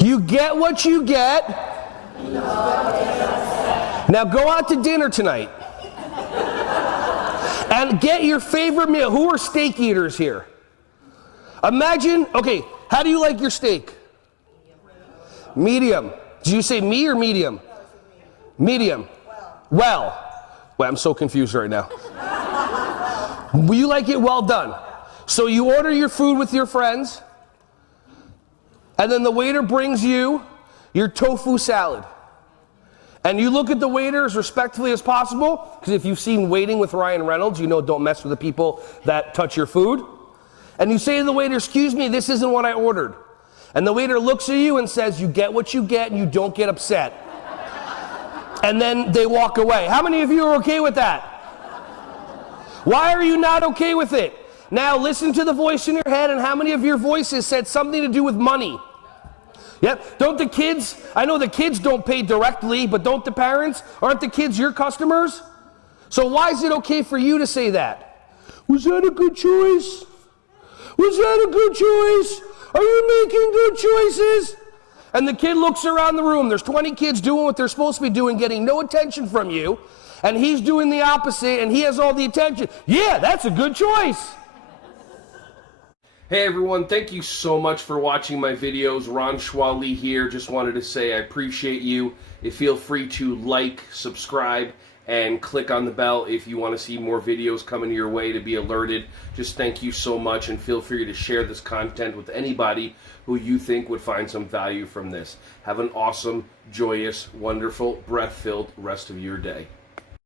You get what you get. Now go out to dinner tonight and get your favorite meal. Who are steak eaters here? Imagine, okay, how do you like your steak? Medium. Did you say me or medium? Medium. Well. Wait, I'm so confused right now. You like it well done. So you order your food with your friends, and then the waiter brings you your tofu salad. And you look at the waiter as respectfully as possible, because if you've seen Waiting with Ryan Reynolds, you know don't mess with the people that touch your food. And you say to the waiter, excuse me, this isn't what I ordered. And the waiter looks at you and says, you get what you get and you don't get upset. And then they walk away. How many of you are okay with that? Why are you not okay with it? Now listen to the voice in your head, and how many of your voices said something to do with money? Yep. Don't the kids, I know the kids don't pay directly, but don't the parents? Aren't the kids your customers? So why is it okay for you to say that? Was that a good choice? Was that a good choice? Are you making good choices? And the kid looks around the room. There's 20 kids doing what they're supposed to be doing, getting no attention from you. And he's doing the opposite, and he has all the attention. Yeah, that's a good choice. Hey everyone, thank you so much for watching my videos. Ron Schwally here. Just wanted to say I appreciate you. Feel free to like, subscribe, and click on the bell if you want to see more videos coming your way to be alerted. Just thank you so much, and feel free to share this content with anybody who you think would find some value from this. Have an awesome, joyous, wonderful, breath-filled rest of your day.